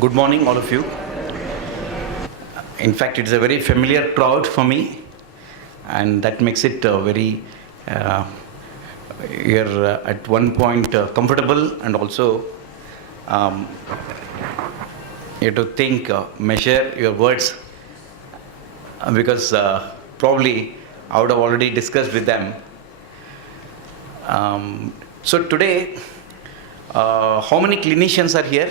Good morning, all of you. In fact, it's a very familiar crowd for me, and that makes it very, you're at one point comfortable, and also um, you have to think, measure your words, because probably I would have already discussed with them. So today, how many clinicians are here?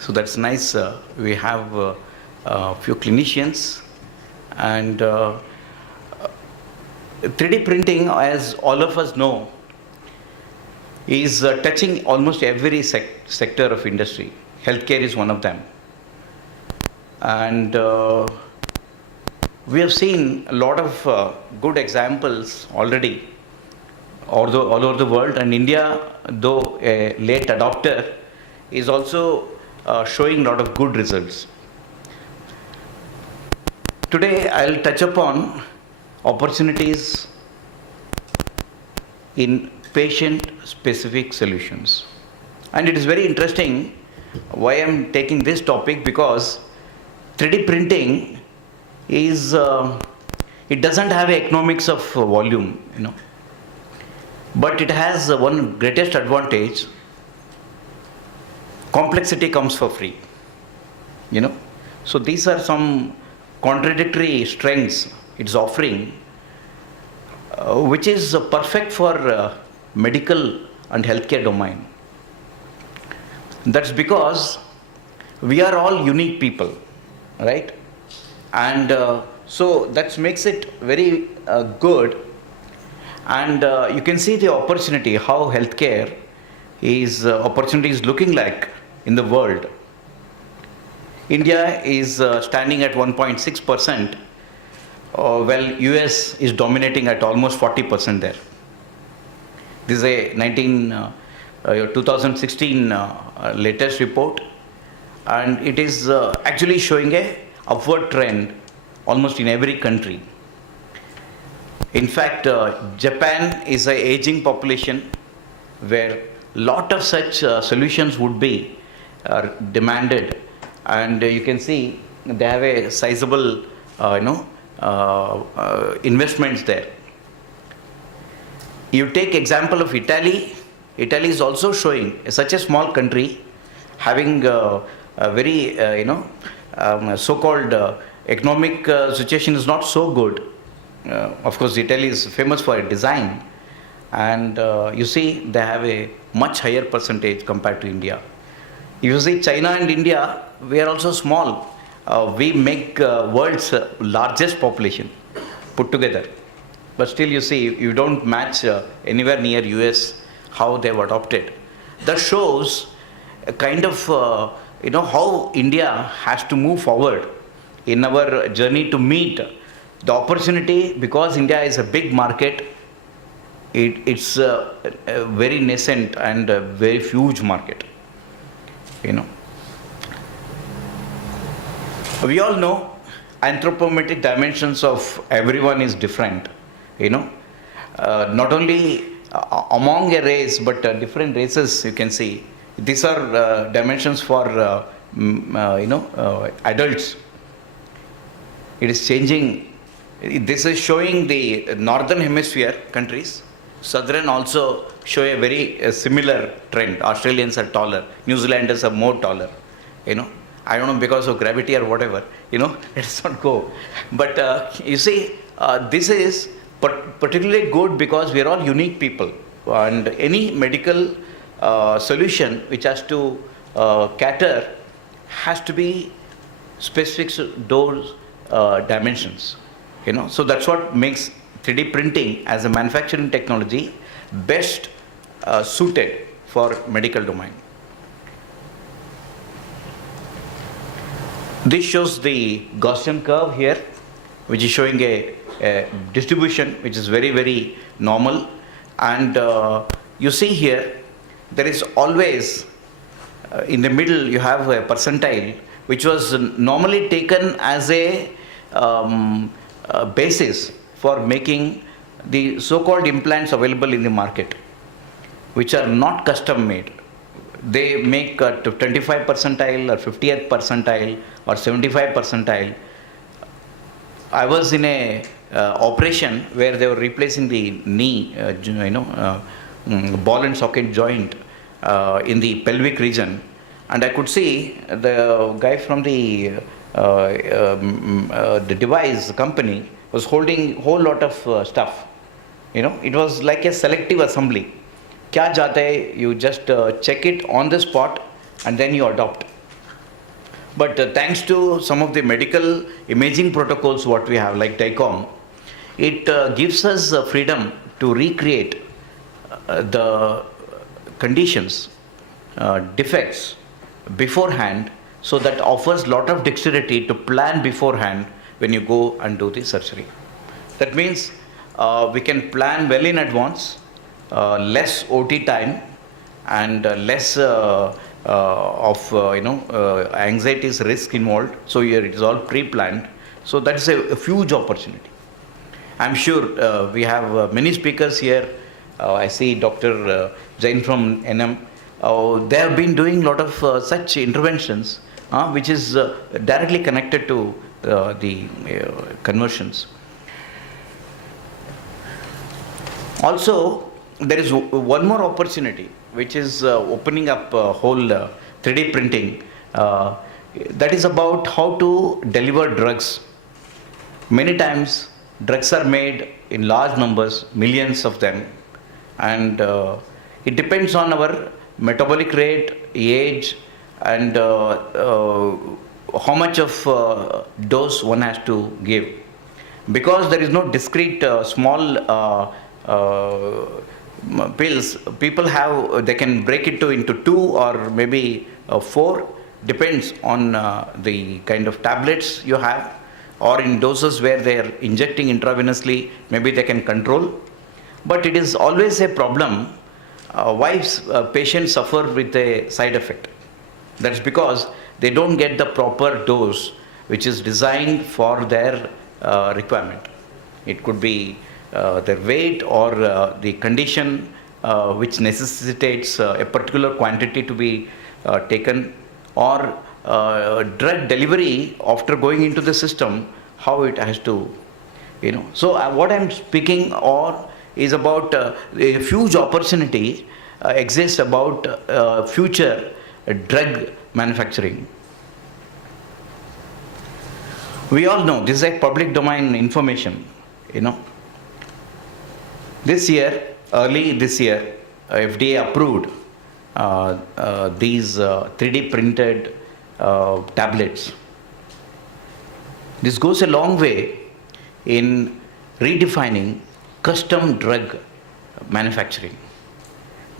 So that's nice. We have a few clinicians, and 3D printing, as all of us know, is touching almost every sector of industry. Healthcare is one of them. And we have seen a lot of good examples already all over the world, and India, though a late adopter, is also showing a lot of good results. Today I'll touch upon opportunities in patient-specific solutions. And it is very interesting why I'm taking this topic, because 3D printing is, it doesn't have economics of volume, but it has one greatest advantage. Complexity comes for free, So these are some contradictory strengths it's offering, which is perfect for medical and healthcare domain. That's because we are all unique people, right? And so that makes it very good. And you can see the opportunity, how healthcare is opportunity is looking like in the world. India is standing at 1.6%, while US is dominating at almost 40% there. This is a 2016 latest report, and it is actually showing a upward trend almost in every country. In fact, Japan is an aging population where lot of such solutions would be demanded, and you can see they have a sizable investments there. You take example of Italy. Italy is also showing such a small country having a very so-called economic situation is not so good. Of course, Italy is famous for design, and you see they have a much higher percentage compared to India. You see, China and India, we are also small. We make world's largest population put together. But still, you see, you don't match anywhere near US, how they've adopted. That shows a kind of, how India has to move forward in our journey to meet the opportunity, because India is a big market. It's a very nascent and a very huge market. We all know anthropometric dimensions of everyone is different. Not only among a race, but different races. You can see these are dimensions for adults. It is changing. This is showing the northern hemisphere countries. Southern also show a very similar trend. Australians are taller. New Zealanders are more taller. I don't know, because of gravity or whatever. Let's not go. But you see, this is particularly good because we are all unique people, and any medical solution which has to cater has to be specific to those dimensions. So that's what makes 3D printing as a manufacturing technology best suited for medical domain. This shows the Gaussian curve here, which is showing a distribution which is very, very normal. And you see here, there is always, in the middle, you have a percentile, which was normally taken as a basis for making the so-called implants available in the market, which are not custom made. they make to 25 percentile or 50th percentile or 75 percentile. I was in a operation where they were replacing the knee, ball and socket joint in the pelvic region, and I could see the guy from the device company was holding whole lot of stuff. It was like a selective assembly. Kya jata hai, you just check it on the spot and then you adopt. But thanks to some of the medical imaging protocols what we have, like DICOM, it gives us freedom to recreate the conditions, defects beforehand, so that offers lot of dexterity to plan beforehand when you go and do the surgery. That means we can plan well in advance, less OT time and less anxieties, risk involved. So here it is all pre-planned. So that is a huge opportunity. I'm sure we have many speakers here. I see Dr. Jain from NM. They have been doing a lot of such interventions which is directly connected to the conversions. Also, there is one more opportunity which is opening up whole 3D printing. That is about how to deliver drugs. Many times drugs are made in large numbers, millions of them, and it depends on our metabolic rate, age, and how much of dose one has to give. Because there is no discrete small pills, they can break it into 2 or maybe 4, depends on the kind of tablets you have, or in doses where they are injecting intravenously, maybe they can control. But it is always a problem why patients suffer with a side effect. That's because they don't get the proper dose which is designed for their requirement. It could be their weight or the condition which necessitates a particular quantity to be taken, or drug delivery after going into the system, how it has to, So what I'm speaking on is about a huge opportunity exists about future drug manufacturing. We all know this is a public domain information, This year, early this year, FDA approved these 3D printed tablets. This goes a long way in redefining custom drug manufacturing.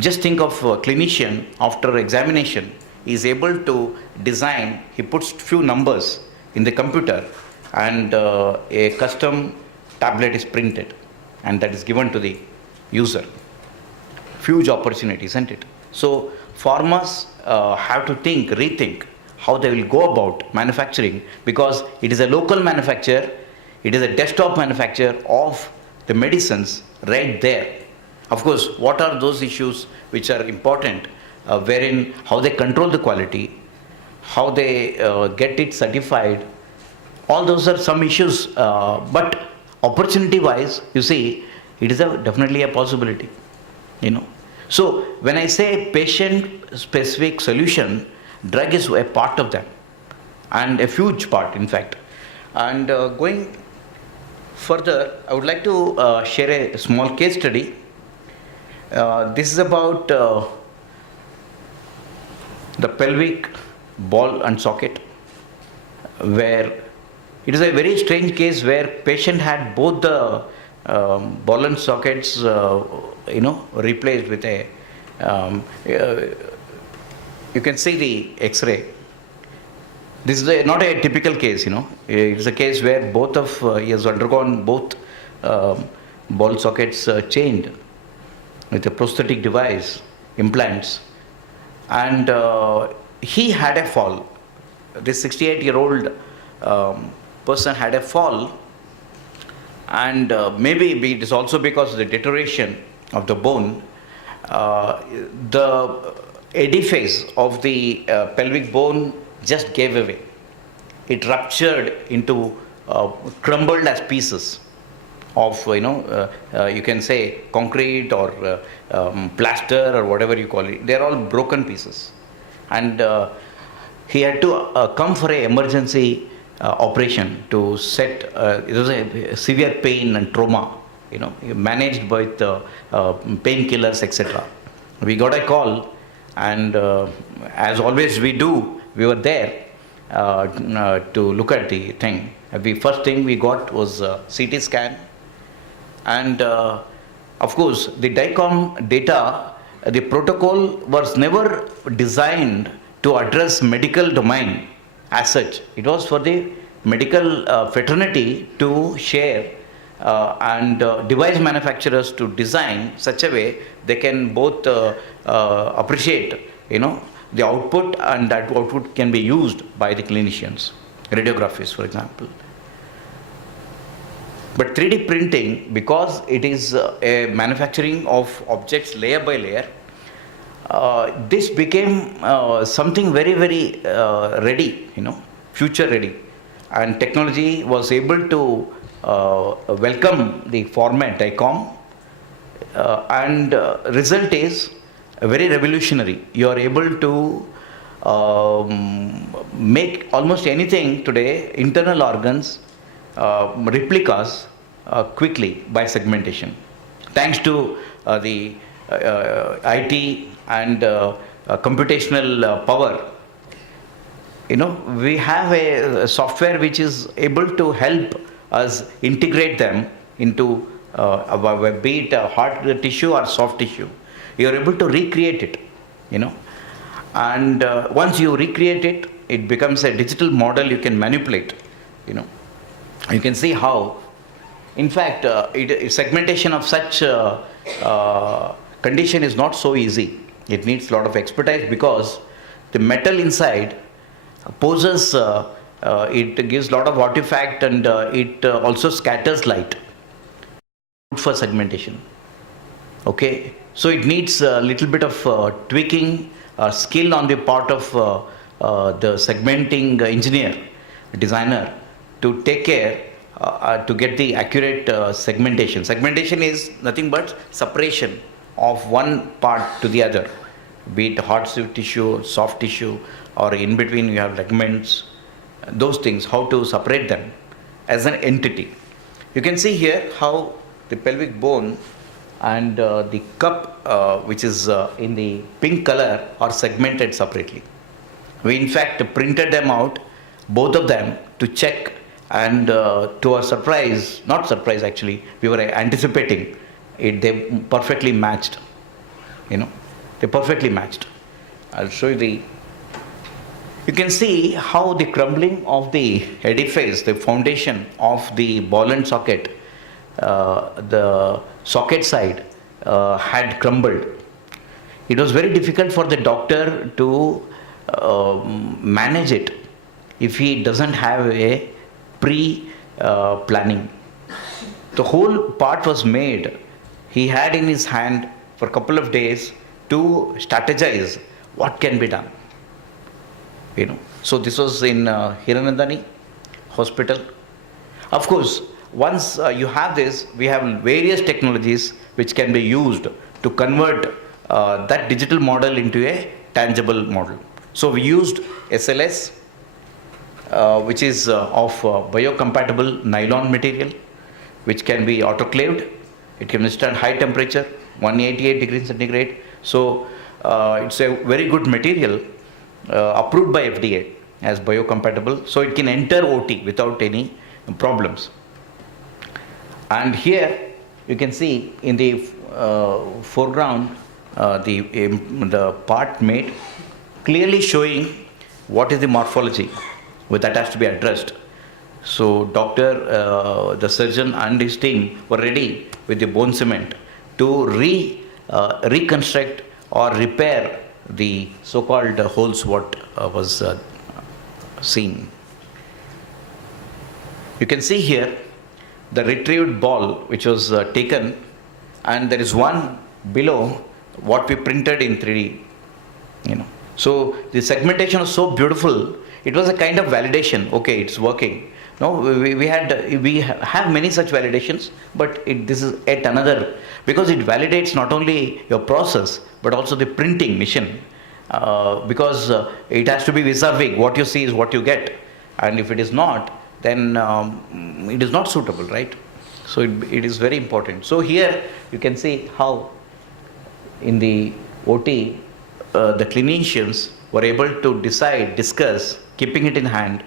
Just think of a clinician after examination is able to design, he puts few numbers in the computer and a custom tablet is printed and that is given to the user. Huge opportunity, isn't it? So pharmas have to rethink how they will go about manufacturing, because it is a local manufacturer, it is a desktop manufacturer of the medicines right there. Of course, what are those issues which are important, wherein how they control the quality, how they get it certified, all those are some issues, but opportunity wise, you see, it is definitely a possibility, So when I say patient specific solution, drug is a part of them, and a huge part in fact. And going further, I would like to share a small case study. This is about the pelvic ball and socket, where it is a very strange case where patient had both the ball and sockets replaced with a you can see the X-ray. This is not a typical case, It is a case where both of he has undergone both ball sockets changed with a prosthetic device, implants, and he had a fall. This 68-year-old person had a fall, and maybe it is also because of the deterioration of the bone. The edifice of the pelvic bone just gave away. It ruptured into, crumbled as pieces of, you can say concrete or plaster or whatever you call it. They are all broken pieces. And he had to come for an emergency operation to set, it was a severe pain and trauma, managed with painkillers, etc. We got a call, and as always we do, we were there to look at the thing. The first thing we got was CT scan, and of course the DICOM data, the protocol was never designed to address medical domain as such. It was for the medical fraternity to share and device manufacturers to design such a way they can both appreciate, the output, and that output can be used by the clinicians, radiographers for example. But 3D printing, because it is a manufacturing of objects layer by layer, this became something very, very ready, future ready. And technology was able to welcome the format DICOM, and result is very revolutionary. You are able to make almost anything today, internal organs, replicas, quickly by segmentation, thanks to the IT and computational power. We have a software which is able to help us integrate them into be it hard tissue or soft tissue. You are able to recreate it, and once you recreate it, it becomes a digital model you can manipulate. You can see how, in fact, segmentation of such condition is not so easy. It needs a lot of expertise, because the metal inside poses, it gives a lot of artifact, and it also scatters light for segmentation. Okay, so it needs a little bit of tweaking, skill on the part of the segmenting engineer, designer, to take care to get the accurate segmentation. Segmentation is nothing but separation of one part to the other, be it hard tissue, soft tissue, or in between you have ligaments, those things, how to separate them as an entity. You can see here how the pelvic bone and the cup, which is in the pink color, are segmented separately. We in fact printed them out, both of them, to check, and to our surprise, not surprise actually, we were anticipating it, they perfectly matched. They perfectly matched. I'll show you you can see how the crumbling of the edifice, the foundation of the ball and socket, the socket side had crumbled. It was very difficult for the doctor to manage it if he doesn't have a pre-planning. The whole part was made. He had in his hand for a couple of days to strategize what can be done. So this was in Hiranandani Hospital. Of course, once you have this, we have various technologies which can be used to convert that digital model into a tangible model. So we used SLS, which is of biocompatible nylon material, which can be autoclaved. It can withstand high temperature, 188 degrees centigrade. So it's a very good material, approved by FDA as biocompatible. So it can enter OT without any problems. And here you can see in the foreground the part made, clearly showing what is the morphology that has to be addressed. So doctor, the surgeon and his team were ready with the bone cement to reconstruct or repair the so-called holes what was seen. You can see here the retrieved ball which was taken, and there is one below what we printed in 3D. So the segmentation was so beautiful. It was a kind of validation. Okay, it's working. No, we have many such validations, but this is yet another, because it validates not only your process but also the printing machine, because it has to be vis-a-vis. What you see is what you get, and if it is not, then it is not suitable, right? So it is very important. So here you can see how in the OT the clinicians were able to discuss, keeping it in hand,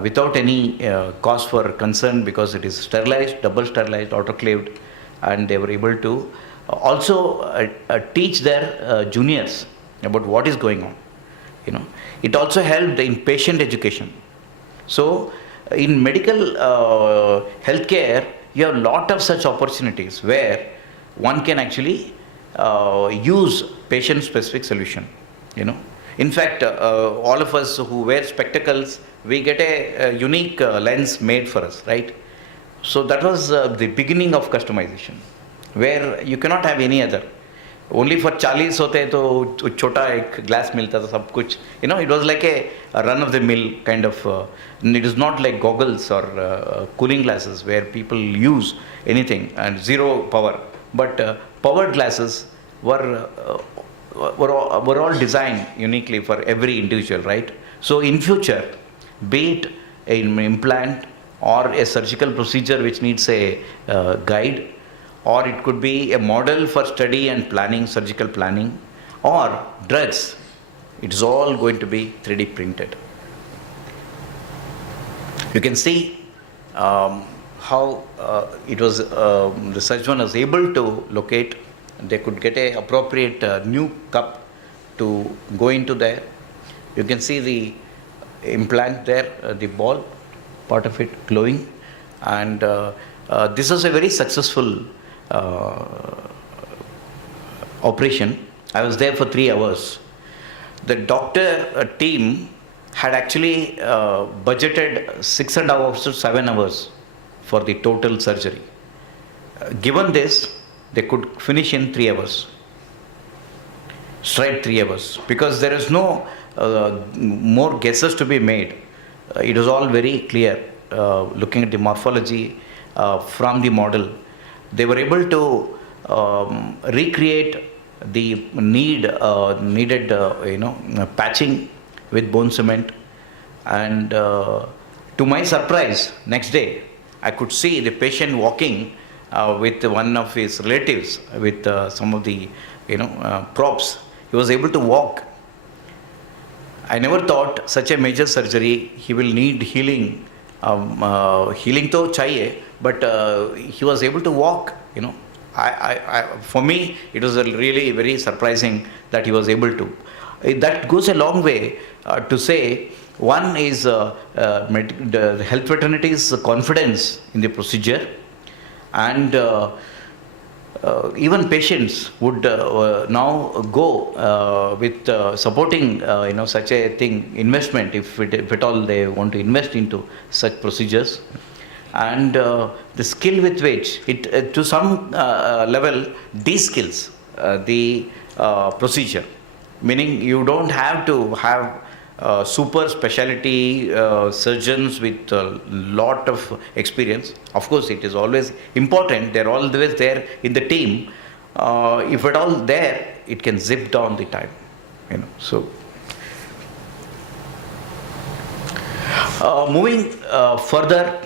without any cause for concern, because it is sterilized, double sterilized, autoclaved, and they were able to also teach their juniors about what is going on. It also helped in patient education. So in medical healthcare, you have a lot of such opportunities where one can actually use patient-specific solution. In fact, all of us who wear spectacles, we get a unique lens made for us, right? So that was the beginning of customization, where you cannot have any other. Only for 40 होते तो छोटा एक glass मिलता था सब कुछ. It was like a run-of-the-mill kind of. It is not like goggles or cooling glasses where people use anything and zero power. But powered glasses were all designed uniquely for every individual, right? So in future, be it an implant or a surgical procedure which needs a guide, or it could be a model for study and planning, surgical planning, or drugs, it is all going to be 3D printed. You can see how it was, the surgeon was able to locate. They could get a appropriate new cup to go into there. You can see the implant there, the ball, part of it glowing, and this was a very successful operation. I was there for 3 hours. The doctor team had actually budgeted 6.5 hours to 7 hours for the total surgery. Given this, they could finish in 3 hours, straight 3 hours, because there is no more guesses to be made. It was all very clear, looking at the morphology from the model. They were able to recreate the needed patching with bone cement, and to my surprise, next day I could see the patient walking with one of his relatives with some of the props. He was able to walk. I never thought such a major surgery he will need healing. Healing to chahiye, but he was able to walk. For me, it was really very surprising that he was able to. That goes a long way to say, one is the health fraternity's confidence in the procedure, and even patients would now go with supporting such a thing, investment, if at all they want to invest into such procedures, and the skill with which it to some level de-skills the procedure, meaning you don't have to have super specialty surgeons with a lot of experience. Of course, it is always important. They're always there in the team. If at all there, it can zip down the time. So, moving further,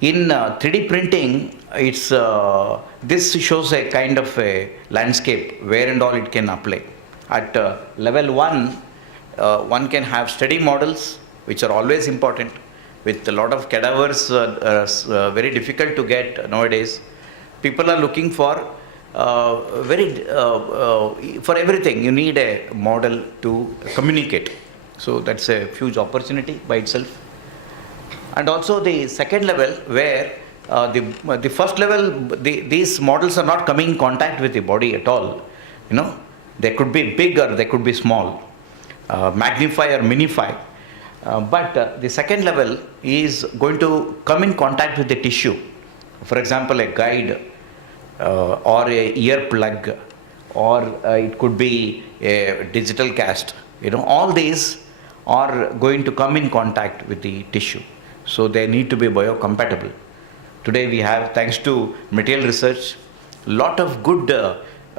in 3D printing, it's this shows a kind of a landscape where and all it can apply. At level 1, one can have study models, which are always important, with a lot of cadavers, very difficult to get nowadays. People are looking for for everything. You need a model to communicate. So that's a huge opportunity by itself. And also the second level, where the first level, these models are not coming in contact with the body at all. They could be big or they could be small. Magnify or minify, but the second level is going to come in contact with the tissue. For example, a guide or a ear plug, or it could be a digital cast. all these are going to come in contact with the tissue. So they need to be biocompatible. Today we have, thanks to material research, a lot of good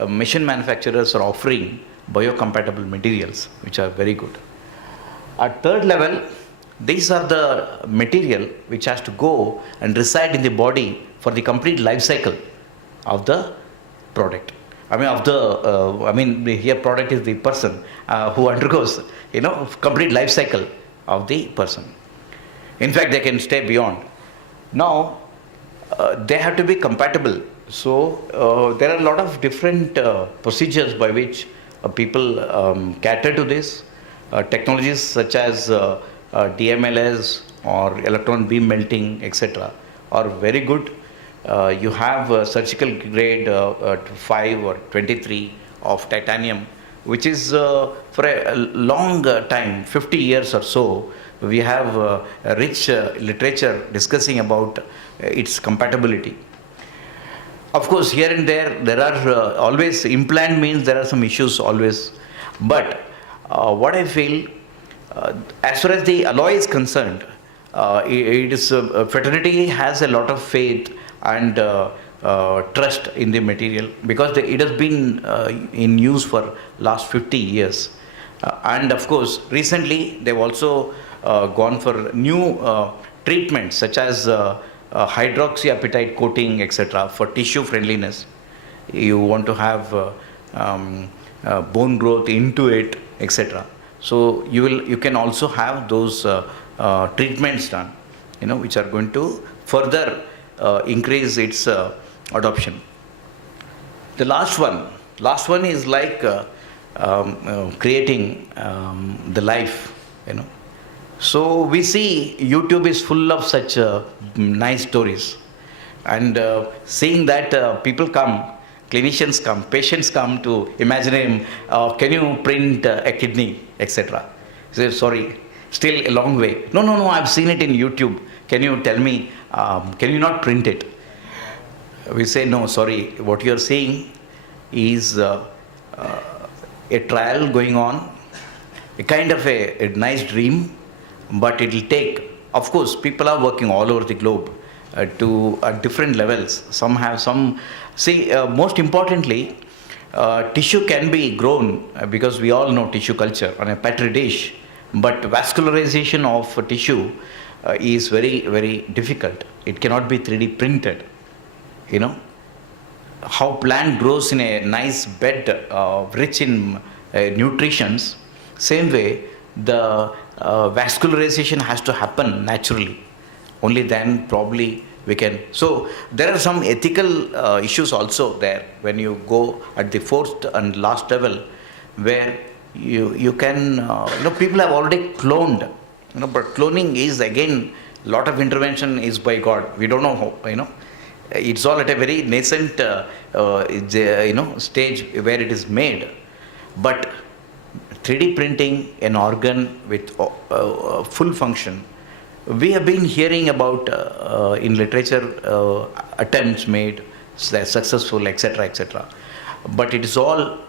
machine manufacturers are offering biocompatible materials, which are very good. At third level, these are the material which has to go and reside in the body for the complete life cycle of the product. Here product is the person who undergoes, complete life cycle of the person. In fact, they can stay beyond. Now, they have to be compatible. So, there are a lot of different procedures by which people cater to this. Technologies such as DMLS or electron beam melting, etc., are very good. You have surgical grade 5 or 23 of titanium, which is for a long time, 50 years or so. We have a rich literature discussing about its compatibility. Of course, here and there are always, implant means there are some issues always. But what I feel, as far as the alloy is concerned, fraternity has a lot of faith and trust in the material, because it has been in use for last 50 years. And of course, recently they've also gone for new treatments such as hydroxyapatite coating, etc., for tissue friendliness. You want to have bone growth into it, etc. So you can also have those treatments done, which are going to further increase its adoption. The last one is like creating the life, So we see YouTube is full of such nice stories, and seeing that people come, clinicians come, patients come to Imaginarium, can you print a kidney, etc. Say, sorry, still a long way. No, I've seen it in YouTube. Can you tell me, can you not print it? We say, no, sorry, what you're seeing is a trial going on, a kind of a nice dream, but it will take, of course, people are working all over the globe to different levels. Some have some, most importantly, tissue can be grown, because we all know tissue culture on a petri dish, but vascularization of tissue is very, very difficult. It cannot be 3D printed. How plant grows in a nice bed rich in nutrients, same way the vascularization has to happen naturally. Only then probably we can. So there are some ethical issues also there when you go at the fourth and last level, where you can, people have already cloned, but cloning is again, lot of intervention is by God. We don't know how, it's all at a very nascent stage where it is made. But 3D printing an organ with full function, we have been hearing about in literature attempts made, successful, etc., etc. But it is all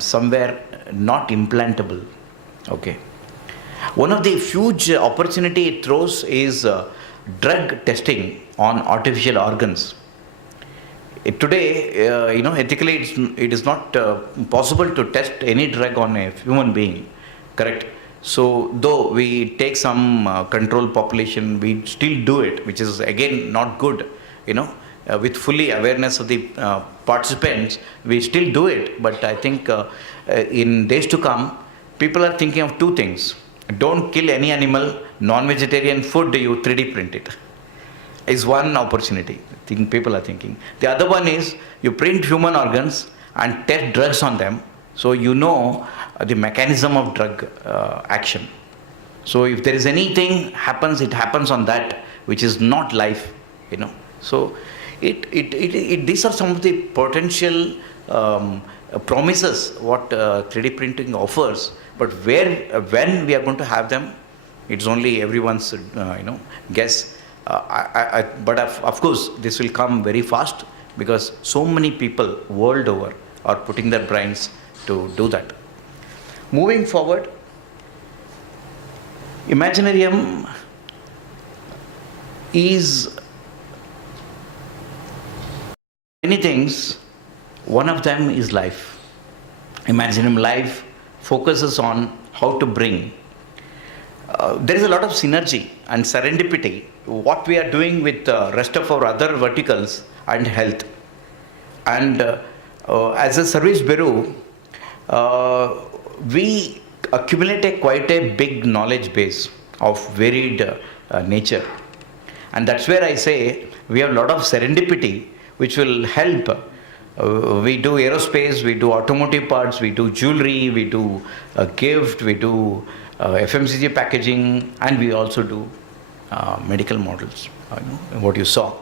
somewhere not implantable. Okay. One of the huge opportunity it throws is drug testing on artificial organs. Today, ethically it is not possible to test any drug on a human being, correct? So, though we take some control population, we still do it, which is again not good, with fully awareness of the participants, we still do it. But I think in days to come, people are thinking of two things. Don't kill any animal, non-vegetarian food, you 3D print it. Is one opportunity. People are thinking. The other one is you print human organs and test drugs on them, so the mechanism of drug action. So if there is anything happens, it happens on that which is not life, So these are some of the potential promises what 3D printing offers. But when we are going to have them, it's only everyone's guess. But of course, this will come very fast, because so many people world over are putting their brains to do that. Moving forward, Imaginarium is many things. One of them is life. Imaginarium life focuses on how to bring. There is a lot of synergy and serendipity what we are doing with the rest of our other verticals and health. And as a service bureau, we accumulate quite a big knowledge base of varied nature. And that's where I say we have a lot of serendipity which will help. We do aerospace, we do automotive parts, we do jewellery, we do gift, we do FMCG packaging, and we also do medical models, what you saw,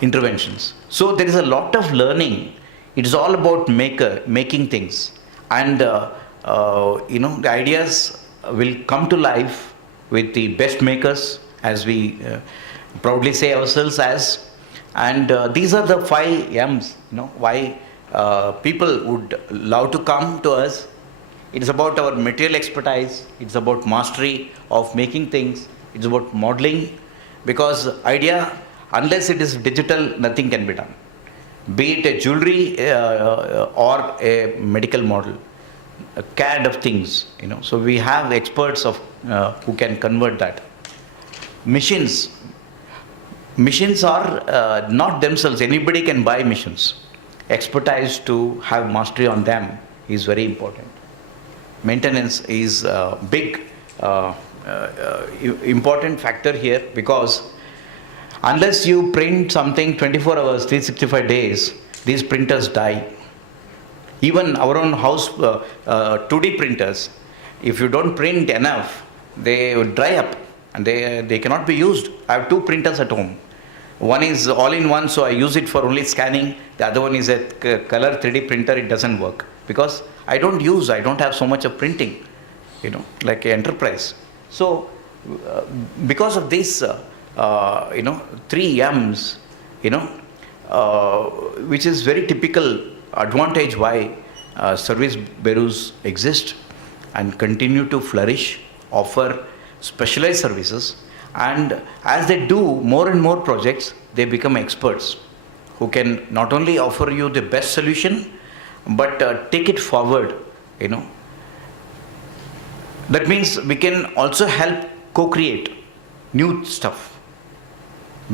interventions. So there is a lot of learning. It is all about making things, and the ideas will come to life with the best makers, as we proudly say ourselves as. And these are the 5 M's, why people would love to come to us. It's about our material expertise, it's about mastery of making things, it's about modeling, because idea, unless it is digital, nothing can be done. Be it a jewelry or a medical model, a CAD of things, So we have experts who can convert that. Machines are not themselves, anybody can buy machines. Expertise to have mastery on them is very important. Maintenance is a big important factor here, because unless you print something 24 hours, 365 days, these printers die. Even our own house 2D printers, if you don't print enough, they will dry up and they cannot be used. I have 2 printers at home. One is all-in-one, so I use it for only scanning. The other one is a color 3D printer. It doesn't work because I don't have so much of printing, like an enterprise. So because of this, 3 M's, which is very typical advantage why service bureaus exist and continue to flourish, offer specialized services. And as they do more and more projects, they become experts who can not only offer you the best solution, but take it forward, That means we can also help co-create new stuff,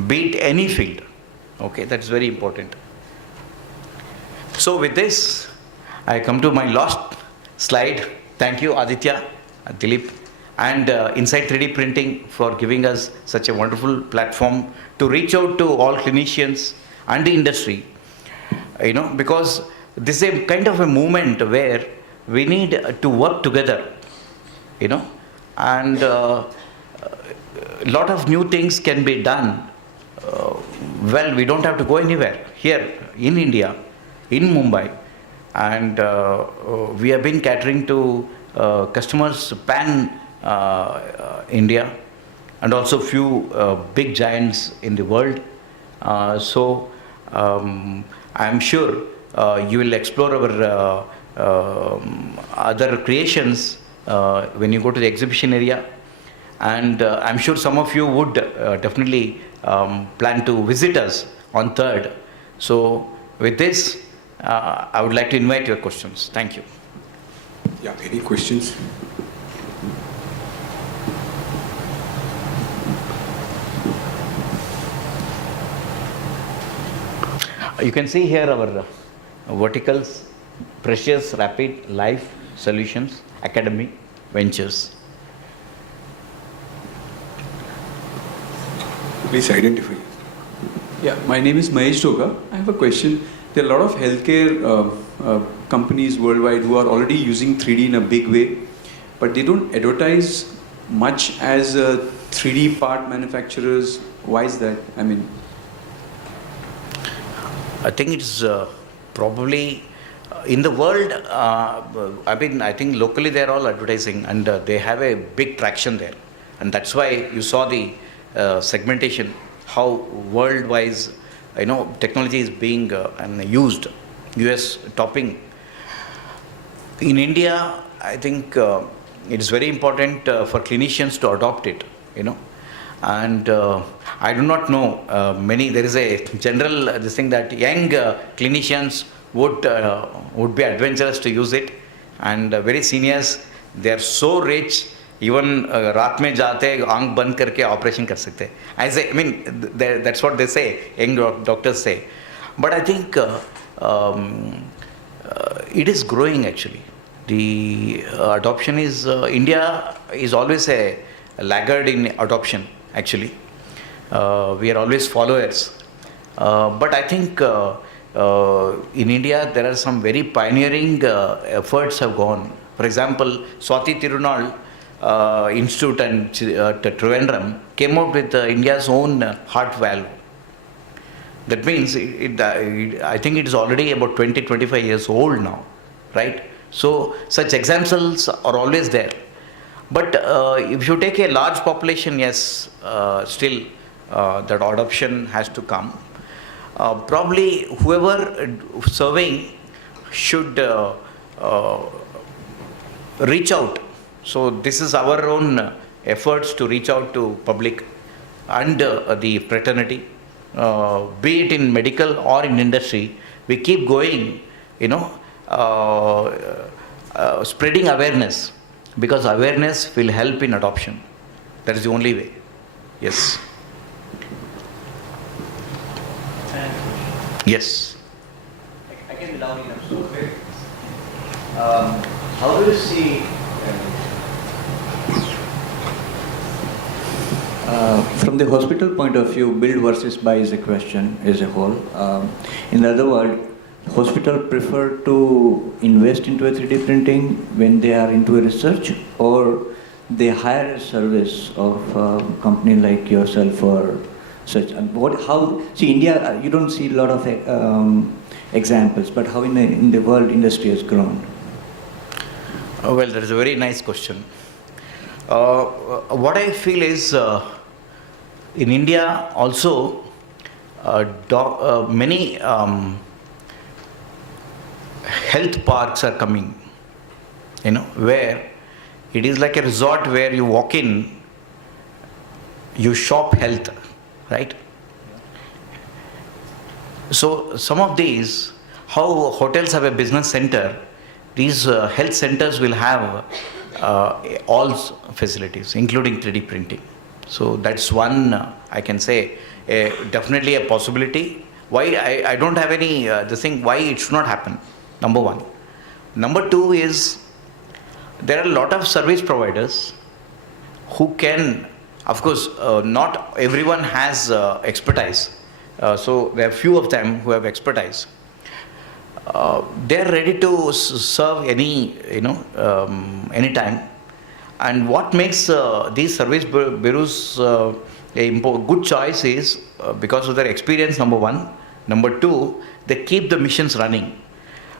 be it any field. Okay, that's very important. So with this, I come to my last slide. Thank you, Aditya, Dilip, and Inside 3D Printing for giving us such a wonderful platform to reach out to all clinicians and the industry, because this is a kind of a movement where we need to work together, and a lot of new things can be done. Well, we don't have to go anywhere. Here in India, in Mumbai, and we have been catering to customers pan India, and also few big giants in the world. So I'm sure you will explore our other creations when you go to the exhibition area, and I'm sure some of you would definitely plan to visit us on 3rd. So with this, I would like to invite your questions. Thank you. Yeah, any questions? You can see here our verticals: precious, rapid, life, solutions, academy, ventures. Please identify. Yeah, my name is Mahesh Doga. I have a question. There are a lot of healthcare companies worldwide who are already using 3D in a big way, but they don't advertise much as 3D part manufacturers. Why is that? I think it's probably in the world, I think locally they're all advertising, and they have a big traction there. And that's why you saw the segmentation, how world-wise, technology is being used, US topping. In India, I think it is very important for clinicians to adopt it, you know. And I do not know there is a general this thing that young clinicians would be adventurous to use it, and very seniors, they are so rich, even रात में जाते आंख बंद करके operation कर सकते हैं. I mean that's what they say, young doctors say. But I think it is growing actually. The adoption is India is always a laggard in adoption actually. We are always followers. But I think in India there are some very pioneering efforts have gone. For example, Swati Tirunal Institute and Trivandrum came out with India's own heart valve. That means I think it is already about 20-25 years old now, right? So such examples are always there. But if you take a large population, yes, still that adoption has to come. Probably whoever serving should reach out. So this is our own efforts to reach out to public and the fraternity, be it in medical or in industry. We keep going, you know, spreading awareness, because awareness will help in adoption. That is the only way. Yes. Yes. I can be loud enough, so okay. How do you see from the hospital point of view, build versus buy is a question as a whole. In other words, hospital prefer to invest into a 3D printing when they are into a research, or they hire a service of a company like yourself or such. And see, India, you don't see a lot of examples, but how in the world industry has grown? Well, that is a very nice question. What I feel is in India also many health parks are coming, you know, where it is like a resort where you walk in, you shop health, right? So some of these, how hotels have a business center, these health centers will have all facilities, including 3D printing. So that's one, I can say, definitely a possibility. Why I don't have any why it should not happen, number one. Number two is, there are a lot of service providers who can, of course, not everyone has expertise. So there are few of them who have expertise. They are ready to serve any, anytime. And what makes these service bureaus a good choice is because of their experience, number one. Number two, they keep the missions running.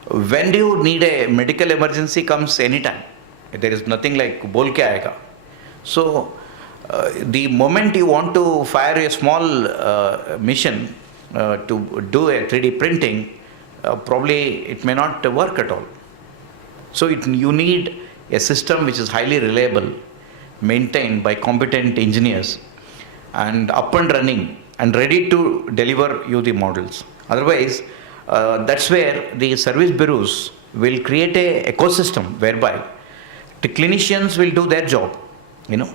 When do you need a medical emergency comes anytime. There is nothing like bol ke aayega. So the moment you want to fire a small mission to do a 3D printing, probably it may not work at all. So you need a system which is highly reliable, maintained by competent engineers, and up and running and ready to deliver you the models. Otherwise, that's where the service bureaus will create a ecosystem whereby the clinicians will do their job, while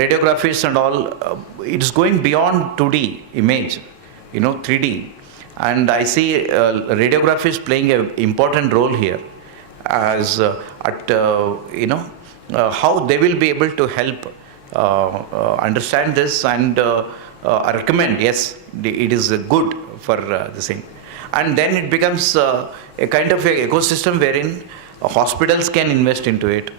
radiographists and all, it's going beyond 2D image, 3D. And I see radiographers playing an important role here as how they will be able to help understand this and recommend, yes, it is good for the thing. And then it becomes a kind of a ecosystem wherein hospitals can invest into it.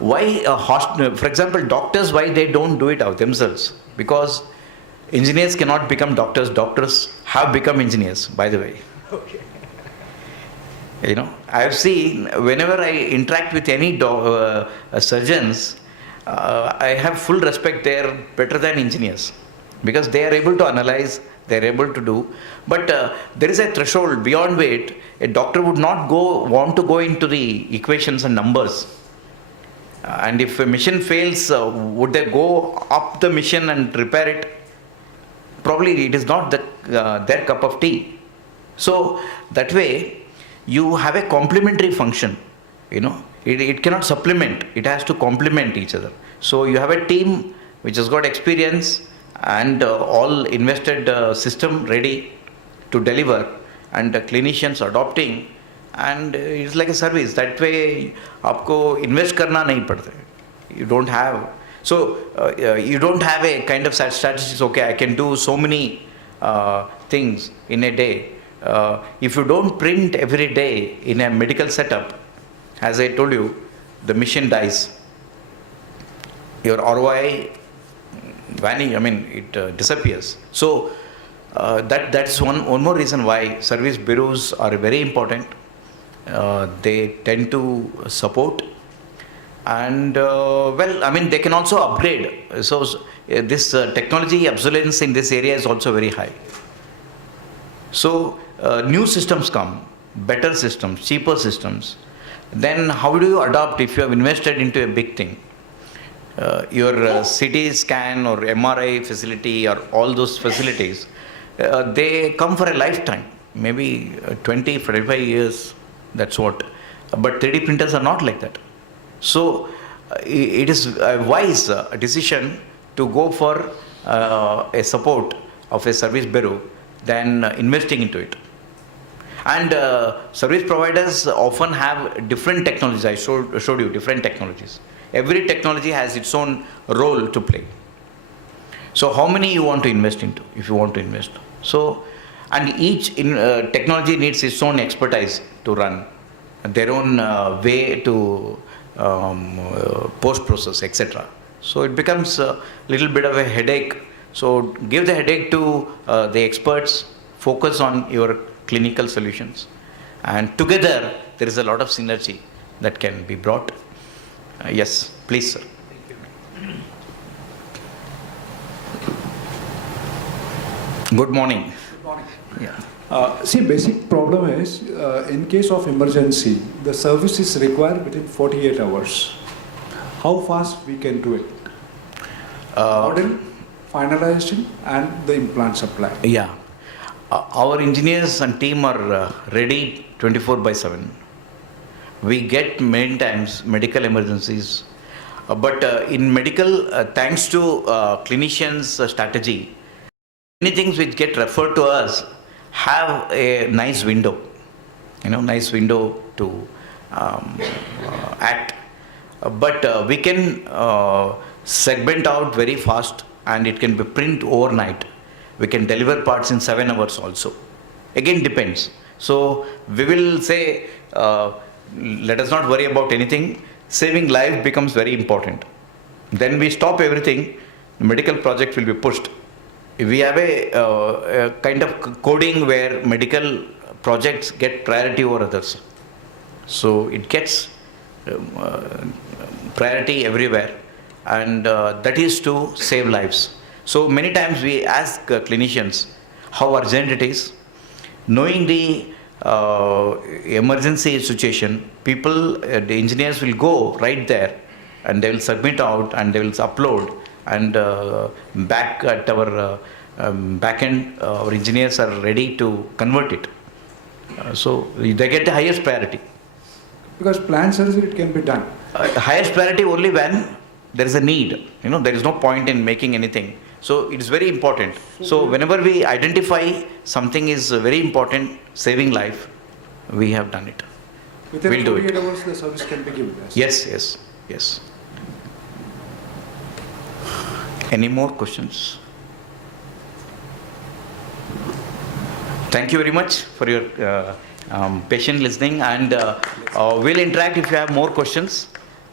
Why, for example, doctors, why they don't do it out themselves? Because engineers cannot become doctors. Doctors have become engineers, by the way. Okay. I have seen, whenever I interact with any surgeons, I have full respect. They are better than engineers because they are able to analyze, they're able to do. But there is a threshold beyond which a doctor would not want to go into the equations and numbers. And if a machine fails, would they go up the machine and repair it? Probably it is not their cup of tea. So that way, you have a complementary function. It cannot supplement. It has to complement each other. So you have a team which has got experience and all invested system ready to deliver, and clinicians adopting, and it's like a service. That way, आपको invest करना नहीं पड़ता. You don't have. So you don't have a kind of statistics. Okay, I can do so many things in a day. If you don't print every day in a medical setup, as I told you, the mission dies. Your ROI vanishes. I mean, it disappears. So that's one more reason why service bureaus are very important. They tend to support, and they can also upgrade. So this technology obsolescence in this area is also very high. So new systems come, better systems, cheaper systems. Then how do you adopt if you have invested into a big thing? Your CT scan or MRI facility or all those facilities, they come for a lifetime, maybe 20, 25 years, that's what. But 3D printers are not like that. So it is a wise decision to go for a support of a service bureau than investing into it. And service providers often have different technologies. I showed you different technologies. Every technology has its own role to play. So how many you want to invest into, if you want to invest? So, and each technology needs its own expertise to run, their own way to post-process, etc. So it becomes a little bit of a headache. So give the headache to the experts, focus on your clinical solutions, and together there is a lot of synergy that can be brought. Yes, please, sir. Good morning. Good morning. Yeah. See, basic problem is, in case of emergency, the service is required within 48 hours. How fast we can do it? Model, finalization, and the implant supply. Yeah. Our engineers and team are ready 24/7. We get many times medical emergencies, but in medical, thanks to clinicians' strategy, many things which get referred to us have a nice window, nice window to act. But we can segment out very fast, and it can be print overnight. We can deliver parts in 7 hours also. Again, depends. So we will say, let us not worry about anything. Saving life becomes very important. Then we stop everything. The medical project will be pushed. We have a kind of coding where medical projects get priority over others. So it gets priority everywhere, and that is to save lives. So many times we ask clinicians how urgent it is. Knowing the emergency situation, people, the engineers will go right there, and they will submit out, and they will upload, and back at our back end, our engineers are ready to convert it. So they get the highest priority. Because planned surgery, it can be done. Highest priority only when there is a need. There is no point in making anything. So it is very important. So whenever we identify something is very important, saving life, we have done it. Within We'll do 48 it. hours, the service can be given. Yes. Any more questions? Thank you very much for your patient listening, and we'll interact if you have more questions.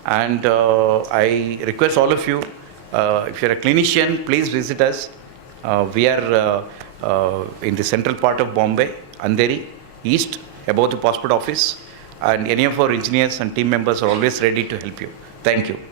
And I request all of you, if you're a clinician, please visit us. We are in the central part of Bombay, Andheri, east, above the passport office, and any of our engineers and team members are always ready to help you. Thank you.